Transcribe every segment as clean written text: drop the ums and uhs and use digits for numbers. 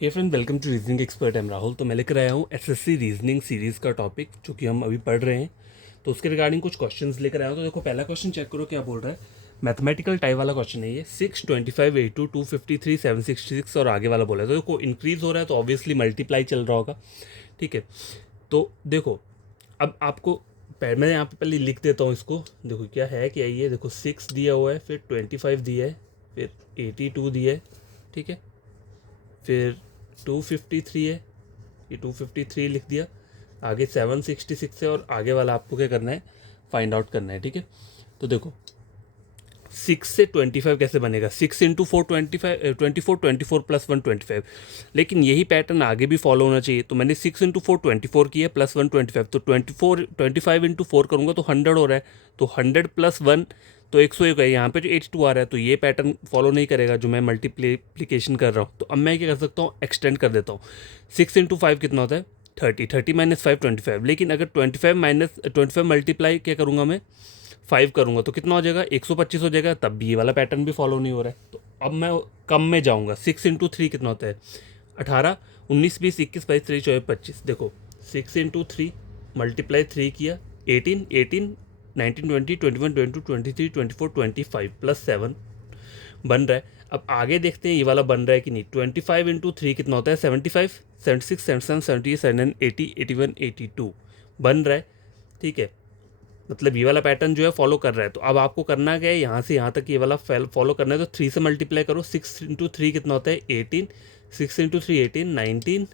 Hey friend, welcome to reasoning expert. Am Rahul. तो मैं लेकर आया हूँ एसएससी रीजनिंग सीरीज़ का टॉपिक जो कि हम अभी पढ़ रहे हैं। तो उसके रिगार्डिंग कुछ क्वेश्चंस लेकर आया हूँ। तो देखो, पहला क्वेश्चन चेक करो क्या बोल रहा है। मैथमेटिकल टाइप वाला क्वेश्चन है ये। 6, 25, 82, 253, 766 और आगे वाला बोला है। तो देखो, इंक्रीज हो रहा है तो ऑब्वियसली मल्टीप्लाई चल रहा होगा। ठीक है, तो देखो अब आपको मैं यहाँ पे पहले लिख देता हूँ इसको। देखो क्या है, क्या ये देखो 6 दिया हुआ है, फिर 25 दिया है, फिर 82 दिया है। ठीक है, फिर 253 है, ये 253 लिख दिया। आगे 766 है और आगे वाला आपको क्या करना है, फाइंड आउट करना है। ठीक है, तो देखो 6 से 25 कैसे बनेगा। 6 × 4 25, 24, 24 + 1 25। लेकिन यही पैटर्न आगे भी फॉलो होना चाहिए। तो मैंने 6 × 4 24 किया, +1 25। तो 25 × 4 करूँगा तो 100 हो रहा है। तो 100 + 1 तो 101 है। यहाँ पे जो 82 आ रहा है तो ये पैटर्न फॉलो नहीं करेगा जो मैं मल्टीप्लिकेशन कर रहा हूँ। तो अब मैं क्या कर सकता हूँ, एक्सटेंड कर देता हूँ। 6 × 5 कितना होता है, 30। 30 - 5 25। लेकिन अगर 25 मल्टीप्लाई क्या करूँगा मैं, 5 करूँगा तो कितना हो जाएगा, 125 हो जाएगा। तब भी ये वाला पैटर्न भी फॉलो नहीं हो रहा है। तो अब मैं कम में जाऊँगा। 6 × 3 कितना होता है, 18। 19, 20, 21, 22, 23, 24, 25। देखो 6 × 3 मल्टीप्लाई 3 किया, 18, 18, 19, 20, 21, 22, 23, 24, 25 +7 बन रहा है। अब आगे देखते हैं ये वाला बन रहा है कि नहीं। 25 × 3 कितना होता है, 75, 76, 77, 78, 79, 80, 81, 82 बन रहा है। ठीक है, मतलब ये वाला पैटर्न जो है फॉलो कर रहा है। तो अब आपको करना क्या है, यहाँ से यहाँ तक ये वाला फॉलो करना है। तो 3 से मल्टीप्लाई करो। 6 × 3 कितना होता है, 18। 6 × 3 18, 19,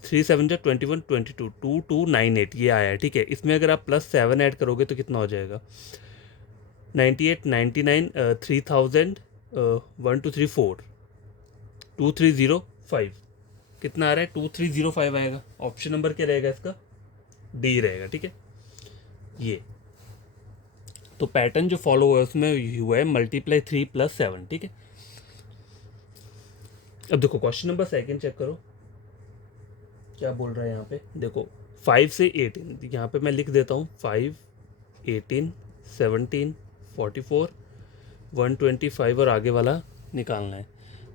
3 7 21, 22, 2298 ये आया है। ठीक है, इसमें अगर आप +7 ऐड करोगे तो कितना हो जाएगा, 98, 99, 3000, 1 2 3 4, 2305 कितना आ रहा है, 2305 आएगा। ऑप्शन नंबर क्या रहेगा इसका, डी रहेगा। ठीक है, ये तो पैटर्न जो फॉलो हुआ है उसमें हुआ है मल्टीप्लाई 3 + 7। ठीक है, अब देखो क्वेश्चन नंबर सेकंड चेक करो क्या बोल रहा है यहाँ पे। देखो 5 से 18, यहाँ पे मैं लिख देता हूँ। 5, 18, 17, 44, 125 और आगे वाला निकालना है।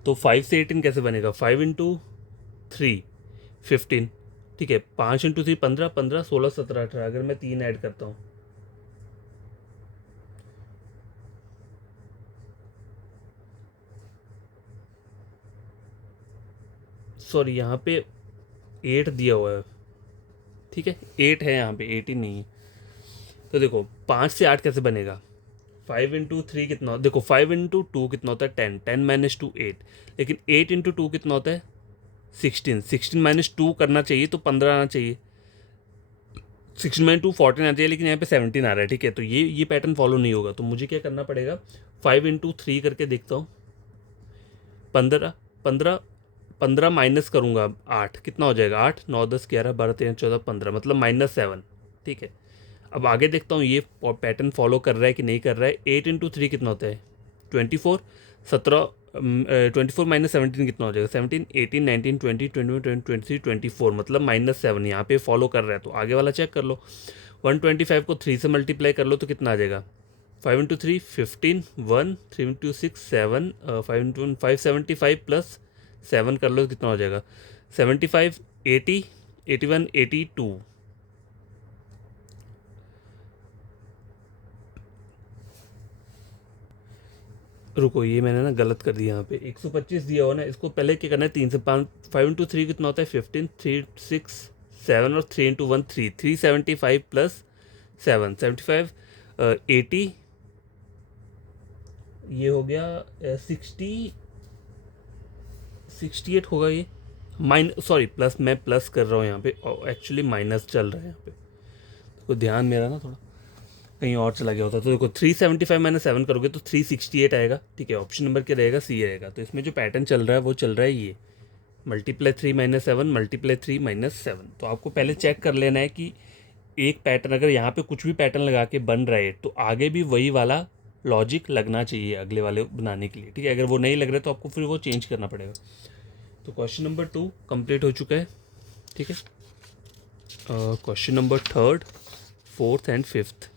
तो 5 से 18 कैसे बनेगा, 5 × 3 15। ठीक है, 5 × 3 15, 15, 16, 17, 18। अगर मैं 3 ऐड करता हूँ, सॉरी यहाँ पे 8 दिया हुआ है। ठीक है, 8 है यहाँ पे, 18 नहीं है। तो देखो 5 से 8 कैसे बनेगा, 5 × 3 कितना, देखो 5 × 2 कितना होता है, 10। 10 - 2 8। लेकिन 8 × 2 कितना होता है, 16। 16 - 2 करना चाहिए तो 15 आना चाहिए। 16 - 2 14 आना चाहिए, लेकिन यहाँ पे 17 आ रहा है। ठीक है, तो ये पैटर्न फॉलो नहीं होगा। तो मुझे क्या करना पड़ेगा, 5 × 3 करके देखता हूँ। 15, 15, 15 माइनस करूँगा 8 कितना हो जाएगा, 8, 9, 10, 11, 12, 13, 14, 15 मतलब -7। ठीक है, अब आगे देखता हूँ ये पैटर्न फॉलो कर रहा है कि नहीं कर रहा है। 8 × 3 कितना होता है, 24। 17, 24 - 17 कितना हो जाएगा, 17, 18, 19, 20, 21, 22, 23, 24 मतलब -7। यहाँ पे फॉलो कर रहा है। तो आगे वाला चेक कर लो। 125 को 3 से मल्टीप्लाई कर लो तो कितना आ जाएगा, 5 × 3 15, 1, 3 × 6 7, 5 × 5 75 +7 कर लो तो कितना हो जाएगा, 75, 80, 81, 82। रुको, ये मैंने ना गलत कर दिया। यहाँ पे 125 दिया हुआ ना, इसको पहले क्या करना है, 3 से 5। 5 × 3 कितना होता है, 15, 3 6 7 और 3 × 1 3, 375 +7 75, 80। ये हो गया 68 होगा ये। सॉरी प्लस, मैं प्लस कर रहा हूँ यहाँ पे, एक्चुअली माइनस चल रहा है यहाँ पे। तो ध्यान मेरा ना थोड़ा कहीं और चला गया होता। तो देखो 375 - 7 करोगे तो 368 आएगा। ठीक है, ऑप्शन नंबर क्या रहेगा, सी रहेगा। तो इसमें जो पैटर्न चल रहा है वो चल रहा है ये मल्टीप्लाई 3 - 7, मल्टीप्लाई 3 - 7। तो आपको पहले चेक कर लेना है कि एक पैटर्न अगर यहाँ पे कुछ भी पैटर्न लगा के बन रहा है तो आगे भी वही वाला लॉजिक लगना चाहिए अगले वाले बनाने के लिए। ठीक है, अगर वो नहीं लग रहा है तो आपको फिर वो चेंज करना पड़ेगा। तो क्वेश्चन नंबर 2 कंप्लीट हो चुका है। ठीक है, question number 3, 4th and 5th।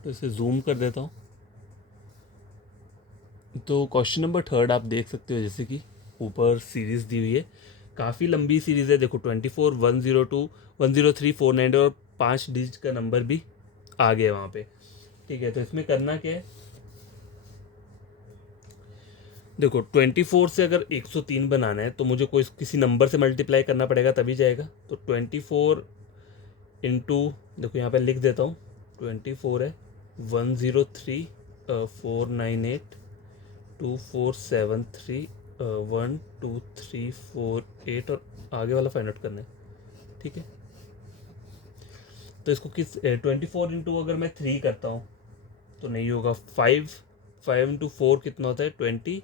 तो इसे जूम कर देता हूँ। तो क्वेश्चन नंबर थर्ड आप देख सकते हो, जैसे कि ऊपर सीरीज़ दी हुई है, काफ़ी लंबी सीरीज़ है। देखो 24, 102, 103, 490 और 5 डिजिट का नंबर भी आ गया वहाँ पे। ठीक है, तो इसमें करना क्या है, देखो 24 से अगर 103 बनाना है तो मुझे कोई किसी नंबर से मल्टीप्लाई करना पड़ेगा तभी जाएगा। तो 24 इंटू, देखो यहाँ पे लिख देता हूँ, 24 है 103 498 2473 1 2 3 4 8 और आगे वाला फाइंड आउट करना है। ठीक है, तो इसको किस 24 इंटू अगर मैं 3 करता हूँ तो नहीं होगा। 5 इंटू 4 कितना होता है 20।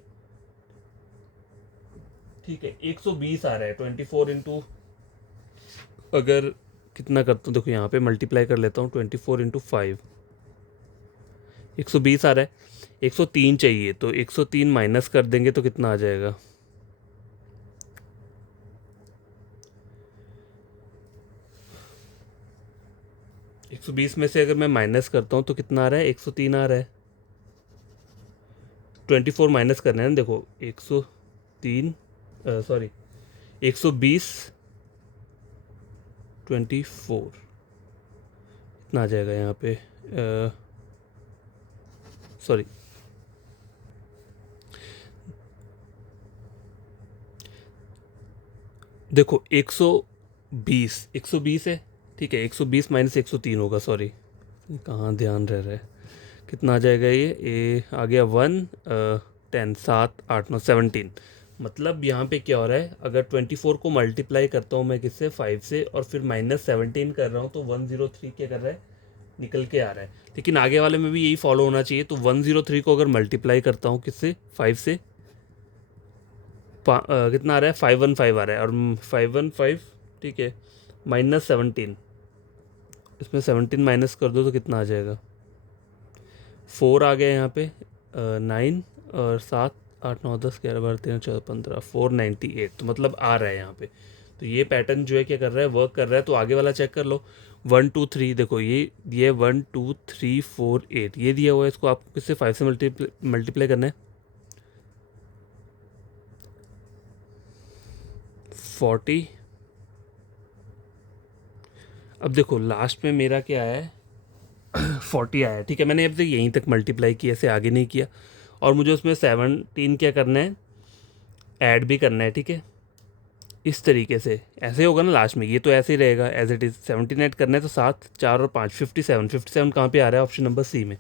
ठीक है, 120 आ रहा है। 24 इंटू अगर कितना करता हूँ, देखो यहाँ पे मल्टीप्लाई कर लेता हूँ, 24 इंटू 5 120 आ रहा है। 103 चाहिए, तो 103 माइनस कर देंगे तो कितना आ जाएगा, 120 में से अगर मैं माइनस करता हूँ तो कितना आ रहा है, 103 आ रहा है। 24 माइनस करना है ना, देखो 103 सॉरी 120 24 कितना आ जाएगा यहाँ पे, सॉरी देखो 120 है। ठीक है, 120 माइनस 103 होगा, सॉरी कहाँ ध्यान रह रहा है। कितना आ जाएगा ये आ गया 1 10 7 8 9 17। मतलब यहाँ पे क्या हो रहा है, अगर 24 को मल्टीप्लाई करता हूँ मैं किससे, 5 से, और फिर माइनस 17 कर रहा हूँ तो 103 क्या कर रहा है, निकल के आ रहा है। लेकिन आगे वाले में भी यही फॉलो होना चाहिए। तो 103 को अगर मल्टीप्लाई करता हूँ किससे, 5 से, कितना आ रहा है, 515 आ रहा है, और 515, ठीक है, माइनस 17, इसमें 17 माइनस कर दो तो कितना आ जाएगा, 4 आ गया यहाँ पे, 9 और 7 8 9 10 11 12 13 14 15 498, तो मतलब आ रहा है यहाँ पे। तो ये पैटर्न जो है क्या कर रहा है, वर्क कर रहा है। तो आगे वाला चेक कर लो, 1 2 3, देखो ये 1 2 3 4 8 ये दिया हुआ है, इसको आपको किससे 5 से मल्टीप्लाई करना है, 40। अब देखो लास्ट में मेरा क्या है 40 आया। ठीक है, मैंने अब तक यहीं तक मल्टीप्लाई किया, ऐसे आगे नहीं किया। और मुझे उसमें 17 क्या करना है, ऐड भी करना है। ठीक है, इस तरीके से ऐसे होगा ना लास्ट में, ये तो ऐसे ही रहेगा एज इट इज़। 17 ऐड करना है तो 7 4 और 5 57। 57 कहाँ पे आ रहा है, ऑप्शन नंबर सी में।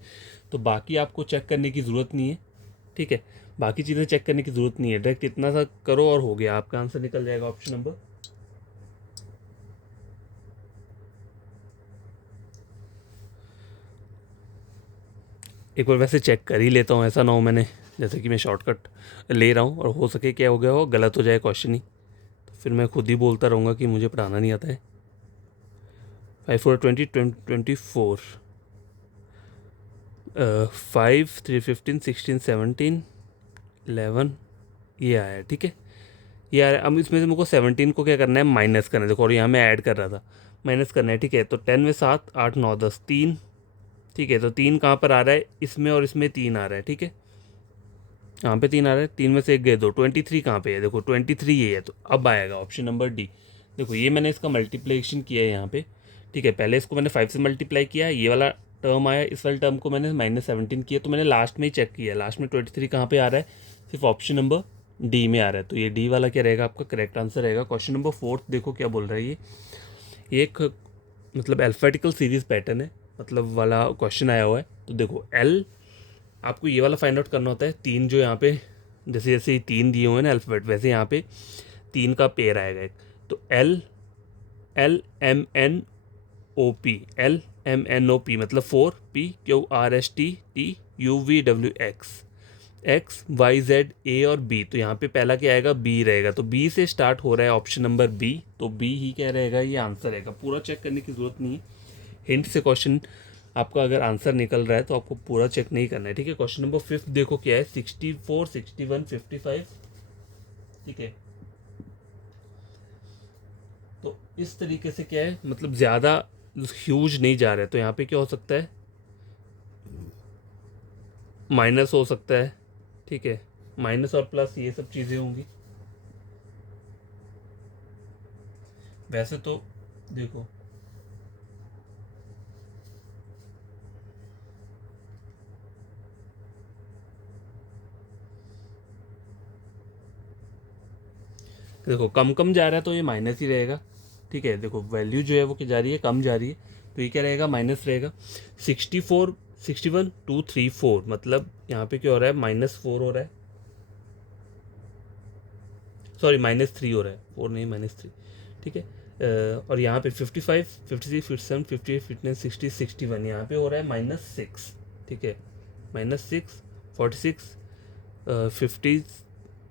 तो बाकी आपको चेक करने की ज़रूरत नहीं है। ठीक है, बाकी चीज़ें चेक करने की ज़रूरत नहीं है, डायरेक्ट इतना सा करो और हो गया, आपका आंसर निकल जाएगा ऑप्शन नंबर। एक बार वैसे चेक कर ही लेता हूँ, ऐसा ना हो मैंने जैसे कि मैं शॉर्टकट ले रहा हूँ और हो सके क्या हो गया हो, गलत हो जाए क्वेश्चन ही, तो फिर मैं खुद ही बोलता रहूँगा कि मुझे पढ़ाना नहीं आता है। 5 4 20 24 5 3 15 16 17 11 ये आया। ठीक है, ये आ रहा है। अब इसमें से मुझको 17 को क्या करना है, माइनस करना है। देखो, और यहाँ मैं ऐड कर रहा था, माइनस करना है। ठीक है, तो 10 में 7 8 9 10 3। ठीक है, तो 3 कहाँ पर आ रहा है, इसमें और इसमें 3 आ रहा है। ठीक है, यहाँ पे 3 आ रहा है, 3 में से एक गए 2। 23 कहाँ पे है, देखो 23 ये है, तो अब आएगा ऑप्शन नंबर डी। देखो ये मैंने इसका मल्टीप्लिकेशन किया है यहाँ पे। ठीक है, पहले इसको मैंने 5 से मल्टीप्लाई किया, ये वाला टर्म आया, इस वाले टर्म को मैंने माइनस 17 किया, तो मैंने लास्ट में ही चेक किया, लास्ट में 23 कहाँ पे आ रहा है, सिर्फ ऑप्शन नंबर डी में आ रहा है। तो ये डी वाला क्या रहेगा, आपका करेक्ट आंसर रहेगा। क्वेश्चन नंबर 4 देखो क्या बोल रहा है ये एक मतलब अल्फ़ाबेटिकल सीरीज पैटर्न है, मतलब वाला क्वेश्चन आया हुआ है। तो देखो एल, आपको ये वाला फाइंड आउट करना होता है। 3 जो यहाँ पे जैसे जैसे ये 3 दिए हुए हैं ना अल्फ़ाबेट, वैसे यहाँ पे 3 का पेयर आएगा एक। तो L L M N O P, L M N O P मतलब 4, P Q R S T T U V W X, X Y Z A और बी। तो यहाँ पे पहला क्या आएगा, बी रहेगा। तो बी से स्टार्ट हो रहा है ऑप्शन नंबर बी, तो बी ही क्या रहेगा, ये आंसर रहेगा। पूरा चेक करने की ज़रूरत नहीं है, हिंट से क्वेश्चन आपका अगर आंसर निकल रहा है तो आपको पूरा चेक नहीं करना है। ठीक है, क्वेश्चन नंबर 5 देखो क्या है, 64 61 55। ठीक है, तो इस तरीके से क्या है, मतलब ज़्यादा ह्यूज नहीं जा रहा है। तो यहाँ पे क्या हो सकता है, माइनस हो सकता है, ठीक है, माइनस और प्लस ये सब चीज़ें होंगी। वैसे तो देखो देखो कम कम जा रहा है तो ये माइनस ही रहेगा। ठीक है, देखो वैल्यू जो है वो क्या जा रही है, कम जा रही है, तो ये क्या रहेगा, माइनस रहेगा। 64 61 234 मतलब यहाँ पे क्या हो रहा है, -4 हो रहा है, सॉरी -3 हो रहा है, 4 नहीं -3। ठीक है, और यहाँ पे 55 56 57 58 59 60 61 यहाँ पे हो रहा है -6। ठीक है, -6 46 55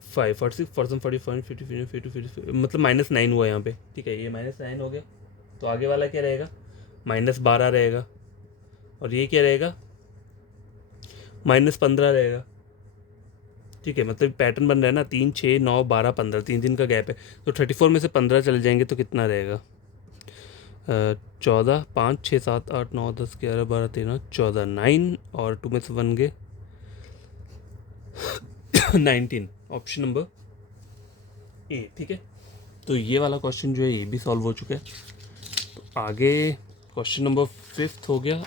46 47 45 50 52 50 मतलब -9 हुआ यहाँ पे। ठीक है, ये -9 हो गया, तो आगे वाला क्या रहेगा, -12 रहेगा, और ये क्या रहेगा, -15 रहेगा। ठीक है, मतलब पैटर्न बन रहा है ना, 3 6 9 12 15, 3 दिन का गैप है, तो 34 में से 15 चले जाएंगे तो कितना रहेगा, 14 5 6 7 8 9 10 11 12 13 14, 9 और 2 में से 1 गए 19, ऑप्शन नंबर ए। ठीक है, तो ये वाला क्वेश्चन जो है ये भी सॉल्व हो चुका है। तो आगे क्वेश्चन नंबर 5 हो गया।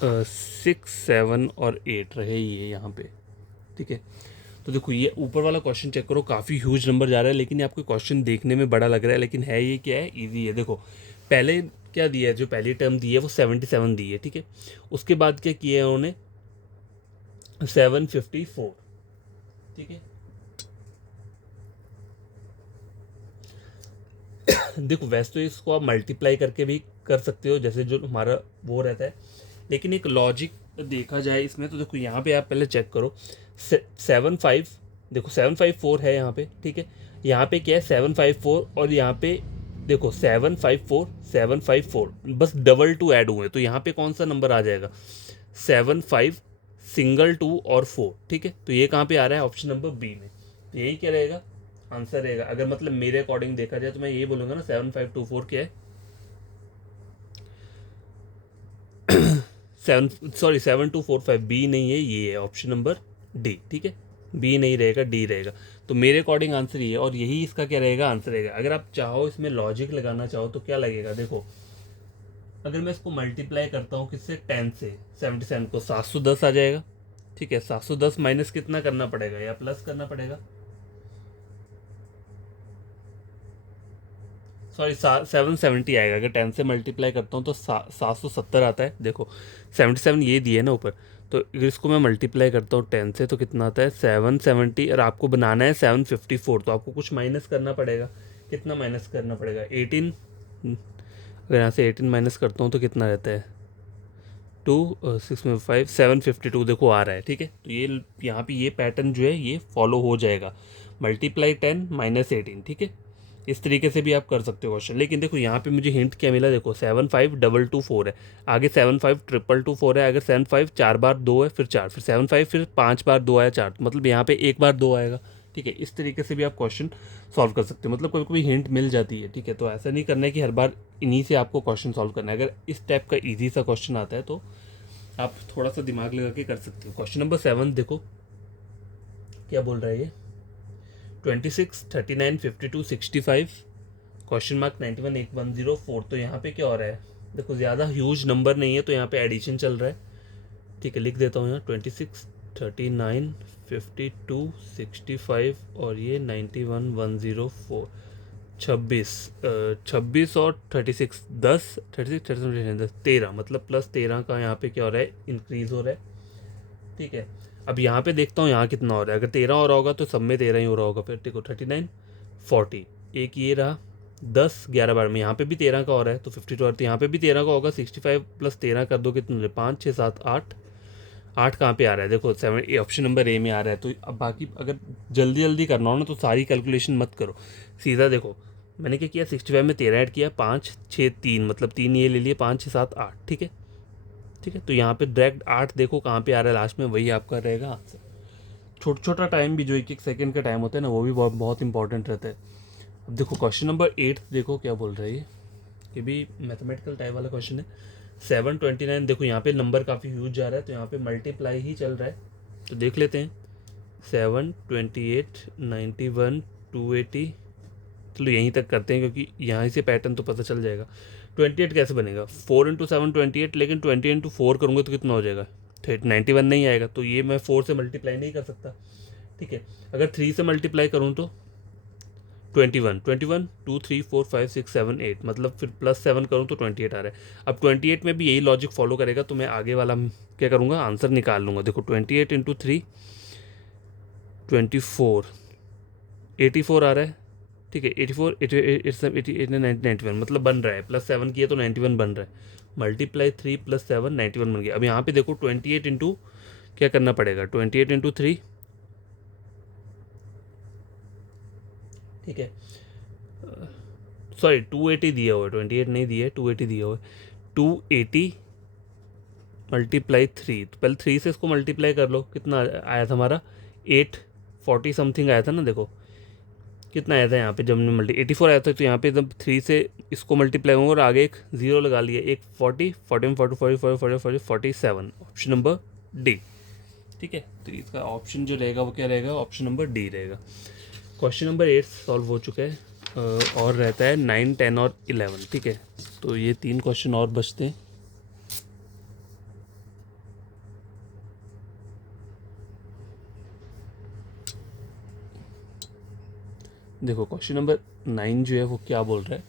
6 7 और 8 रहे ये यहाँ पे। ठीक है, तो देखो ये ऊपर वाला क्वेश्चन चेक करो, काफ़ी ह्यूज नंबर जा रहा है, लेकिन ये आपको क्वेश्चन देखने में बड़ा लग रहा है, लेकिन है ये क्या है, इजी है। देखो पहले क्या दिया है, जो पहली टर्म दी है वो 77 दी है। ठीक है, उसके बाद क्या किया है उन्होंने, 754। ठीक है, देखो वैसे तो इसको आप मल्टीप्लाई करके भी कर सकते हो, जैसे जो हमारा वो रहता है, लेकिन एक लॉजिक देखा जाए इसमें, तो देखो यहाँ पे आप पहले चेक करो, 7 5, देखो 754 है यहाँ पे। ठीक है, यहाँ पे क्या है, 754, और यहाँ पे देखो 754 754, बस डबल टू ऐड हुए, तो यहाँ पे कौन सा नंबर आ जाएगा, 7 5 सिंगल 2 और 4। ठीक है, तो ये कहाँ पे आ रहा है, ऑप्शन नंबर बी में। तो यही क्या रहेगा, आंसर रहेगा। अगर मतलब मेरे अकॉर्डिंग देखा जाए तो मैं ये बोलूँगा ना, 7524 क्या है, 7245, बी नहीं है, ये है ऑप्शन नंबर डी। ठीक है, बी नहीं रहेगा, डी रहेगा। तो मेरे अकॉर्डिंग आंसर ये है, और यही इसका क्या रहेगा, आंसर रहेगा। अगर आप चाहो इसमें लॉजिक लगाना चाहो तो क्या लगेगा, देखो अगर मैं इसको मल्टीप्लाई करता हूँ किससे, 10 से, 77 को 710 आ जाएगा। ठीक है, 710 माइनस कितना करना पड़ेगा, या प्लस करना पड़ेगा, सॉरी 770 आएगा। अगर 10 से मल्टीप्लाई करता हूँ तो 770 आता है। देखो 77 ये दिए ना ऊपर, तो अगर इसको मैं मल्टीप्लाई करता हूँ 10 से तो कितना आता है, 770, और आपको बनाना है 754, तो आपको कुछ माइनस करना पड़ेगा। कितना माइनस करना पड़ेगा, 18। अगर यहाँ से 18 माइनस करता हूँ तो कितना रहता है, 6 में 5, 752 देखो आ रहा है। ठीक है, तो ये यहाँ पे ये पैटर्न जो है ये फॉलो हो जाएगा, मल्टीप्लाई 10 -18। ठीक है, इस तरीके से भी आप कर सकते हो क्वेश्चन। लेकिन देखो यहाँ पे मुझे हिंट क्या मिला, देखो 75224 है, आगे 75224 है, अगर 75 4 बार 2 है, फिर 4, फिर 75, फिर 5 बार 2 आया 4, मतलब यहाँ पे एक बार 2 आएगा। ठीक है, इस तरीके से भी आप क्वेश्चन सॉल्व कर सकते हो, मतलब कभी कभी हिंट मिल जाती है। ठीक है, तो ऐसा नहीं करना है कि हर बार इन्हीं से आपको क्वेश्चन सॉल्व करना है। अगर इस टाइप का ईजी सा क्वेश्चन आता है तो आप थोड़ा सा दिमाग लगा के कर सकते हो। क्वेश्चन नंबर 7 देखो क्या बोल रहा है ये, 26 39 52 65 क्वेश्चन मार्क 91 8104। तो यहाँ पे क्या हो रहा है, देखो ज़्यादा ह्यूज नंबर नहीं है, तो यहाँ पे एडिशन चल रहा है। ठीक है, लिख देता हूँ यहाँ, 26 39 52 65 और ये 91 104, 26 और 36, 10 36 37 13, मतलब +13 का यहाँ पे क्या हो रहा है, इंक्रीज हो रहा है। ठीक है, अब यहाँ पे देखता हूँ यहाँ कितना हो रहा है, अगर 13 हो रहा होगा तो सब में 13 ही हो रहा होगा। फिर देखो 39 40, एक ये रहा, 10 11 12 में यहाँ पे भी 13 का हो रहा है, तो 52 और यहाँ पे भी 13 का होगा। 65 + 13 कर दो, कितने, 5 6 7 8, 8 कहाँ पे आ रहा है, देखो 7, ऑप्शन नंबर ए में आ रहा है। तो अब बाकी अगर जल्दी जल्दी करना हो ना तो सारी कैलकुलेशन मत करो, सीधा देखो मैंने क्या किया, 65 में 13 ऐड किया, 5 6 3, मतलब 3 ये ले लिए, 5 6 7 8। ठीक है, ठीक है, तो यहाँ पे डायरेक्ट 8 देखो कहाँ पे आ रहा है लास्ट में, वही आपका रहेगा आंसर। छोटा छोटा टाइम भी, जो 1 1 सेकंड का टाइम होता है ना, वो भी बहुत बहुत इंपॉर्टेंट रहता है। अब देखो क्वेश्चन नंबर 8 देखो क्या बोल रहा है ये, ये भी मैथमेटिकल टाइप वाला क्वेश्चन है। 729, देखो यहाँ पे नंबर काफ़ी ह्यूज जा रहा है तो यहाँ पे मल्टीप्लाई ही चल रहा है, तो देख लेते हैं। 7, 28, 91, 280, चलो यहीं तक करते हैं क्योंकि यहाँ से पैटर्न तो पता चल जाएगा। 28 कैसे बनेगा, 4 इंटू 7 28, लेकिन 20 इंटू 4 करूँगा तो कितना हो जाएगा, 91 नहीं आएगा, तो ये मैं 4 से मल्टीप्लाई नहीं कर सकता, ठीक है। अगर 3 से मल्टीप्लाई करूँ तो 21, 2 3 4 5 6 7 8, मतलब फिर +7 करूँ तो 28 आ रहा है। अब 28 में भी यही लॉजिक फॉलो करेगा, तो मैं आगे वाला क्या करूँगा, आंसर निकाल लूँगा। देखो 28 इंटू 3 24, 84 आ रहा है, ठीक है। 84 88 91, मतलब बन रहा है, +7 किया तो 91 बन रहा है। मल्टीप्लाई 3 + 7 91 बन गया। अब यहाँ पे देखो 28 इंटू क्या करना पड़ेगा, 28 इंटू 3, ठीक है। सॉरी 280 दिया हुआ है, 28 नहीं दिया है, 280 दिया हुआ है। 280 मल्टीप्लाई 3, तो पहले 3 से इसको मल्टीप्लाई कर लो, कितना आया था हमारा, 840 समथिंग आया था ना। देखो कितना आया था यहाँ पे जब हमने 84 आया था, तो यहाँ पे जब 3 से इसको मल्टीप्लाई होगा और आगे एक जीरो लगा लिया, एक 40 40 40 40 40 40 47, ऑप्शन नंबर डी, ठीक है। तो इसका ऑप्शन जो रहेगा वो क्या रहेगा, ऑप्शन नंबर डी रहेगा। क्वेश्चन नंबर 8 सॉल्व हो चुका है, और रहता है 9, 10 और 11, ठीक है। तो ये 3 क्वेश्चन और बचते हैं। देखो क्वेश्चन नंबर 9 जो है वो क्या बोल रहा है,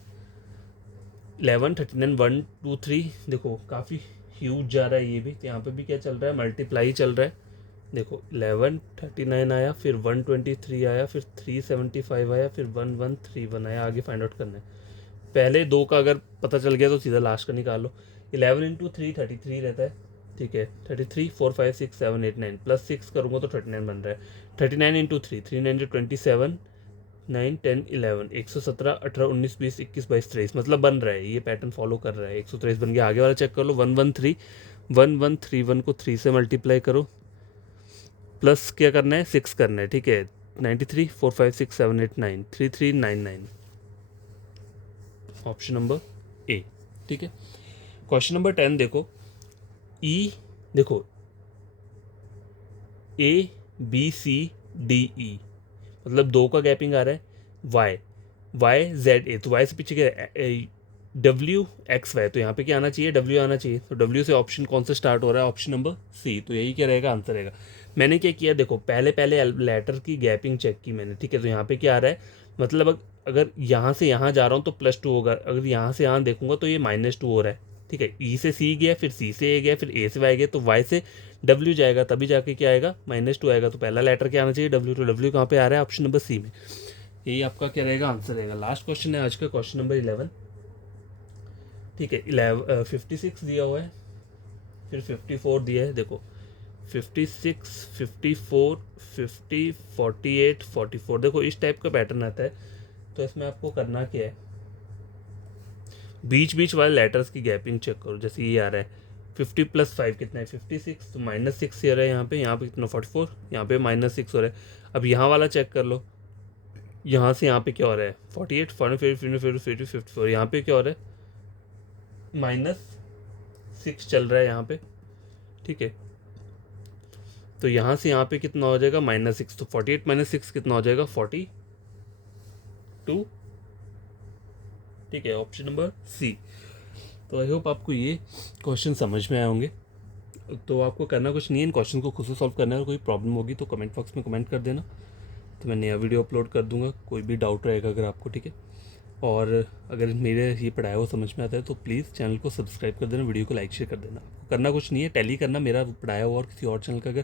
11, 39, 1 2 3, देखो काफ़ी ह्यूज जा रहा है ये भी, तो यहाँ पे भी क्या चल रहा है, मल्टीप्लाई चल रहा है। देखो 11 39 आया, फिर 123 आया, फिर 375 आया, फिर 1131 आया, आगे फाइंड आउट करना है। पहले दो का अगर पता चल गया तो सीधा लास्ट का निकाल लो। 11 इंटू 3 33 रहता है, ठीक है। 33 4 5 6 7 8 9, +6 करूँगा तो 39 बन रहा है। 39 इंटू 3 3 9 27, 9 10 11, 117 18 19 20 21 22 23, मतलब बन रहा है, ये पैटर्न फॉलो कर रहा है। 123 बन गया। आगे वाला चेक कर लो, 113 को 3 से मल्टीप्लाई करो, प्लस क्या करना है, 6 करना है, ठीक है। 93 4 5 6 7 8 9, 3399, ऑप्शन नंबर ए, ठीक है। क्वेश्चन नंबर 10 देखो, ई, देखो ABCDE, मतलब 2 का गैपिंग आ रहा है, YYZA, तो Y से पीछे क्या है, WXY, तो यहाँ पे क्या आना चाहिए, W आना चाहिए। तो W से ऑप्शन कौन सा स्टार्ट हो रहा है, ऑप्शन नंबर सी, तो यही क्या रहेगा, आंसर रहेगा। मैंने क्या किया, देखो पहले लेटर की गैपिंग चेक की मैंने, ठीक है। तो यहाँ पे क्या आ रहा है, मतलब अगर यहाँ से यहाँ जा रहा हूँ तो +2 होगा, अगर यहाँ से यहाँ देखूंगा तो ये -2 हो रहा है, ठीक है। E से C गया, फिर C से A गया, फिर A से Y गया, तो Y से W जाएगा, तभी जाके क्या आएगा, -2 आएगा। तो पहला लेटर क्या आना चाहिए, W, तो W कहाँ पे आ रहा है, ऑप्शन नंबर सी में। यही आपका क्या रहेगा, आंसर रहेगा। लास्ट क्वेश्चन है आज का, क्वेश्चन नंबर 11, ठीक है। 56 दिया हुआ है, फिर 54 दिया है, देखो 56 54 50 48 44, देखो इस टाइप का पैटर्न आता है। तो इसमें आपको करना क्या है, बीच वाले लेटर्स की गैपिंग चेक करो। जैसे ये आ रहा है 50 + 5 कितना है, 56, तो -6 आ रहा है यहाँ पे कितना 44, यहाँ पे -6 हो रहा है। अब यहाँ वाला चेक कर लो, यहाँ से यहाँ पे क्या हो रहा है, 48 45 50 54, यहाँ पे क्या हो रहा है, -6 चल रहा है यहाँ पे, ठीक है। तो यहाँ से यहाँ पे कितना हो जाएगा, -6, तो 48 - 6 कितना हो जाएगा, 42, ठीक है, ऑप्शन नंबर सी। तो आई होप आपको ये क्वेश्चन समझ में आए होंगे। तो आपको करना कुछ नहीं है, इन क्वेश्चन को खुद से सॉल्व करना है। कोई प्रॉब्लम होगी तो कमेंट बॉक्स में कमेंट कर देना, तो मैं नया वीडियो अपलोड कर दूंगा। कोई भी डाउट रहेगा अगर आपको, ठीक है। और अगर मेरे ये पढ़ाया हुआ समझ में आता है तो प्लीज़ चैनल को सब्सक्राइब कर देना, वीडियो को लाइक शेयर कर देना। आपको करना कुछ नहीं है, टैली करना मेरा पढ़ाया हुआ, और किसी और चैनल का अगर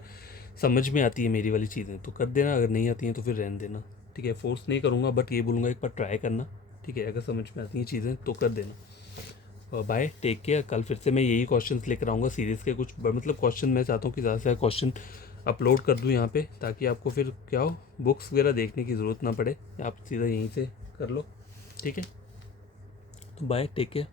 समझ में आती है मेरी वाली चीज़ें तो कर देना, अगर नहीं आती हैं तो फिर रहने देना, ठीक है। फोर्स नहीं करूँगा, बट ये बोलूँगा एक बार ट्राई करना, ठीक है। अगर समझ में आती हैं चीज़ें तो कर देना। Bye, take care. कल फिर से मैं यही क्वेश्चंस लेकर आऊँगा सीरीज़ के कुछ, मतलब क्वेश्चन मैं चाहता हूँ कि ज़्यादा से ज़्यादा क्वेश्चन अपलोड कर दूँ यहाँ पे, ताकि आपको फिर क्या हो, बुक्स वगैरह देखने की ज़रूरत ना पड़े, आप सीधा यहीं से कर लो, ठीक है। तो बाय, टेक केयर।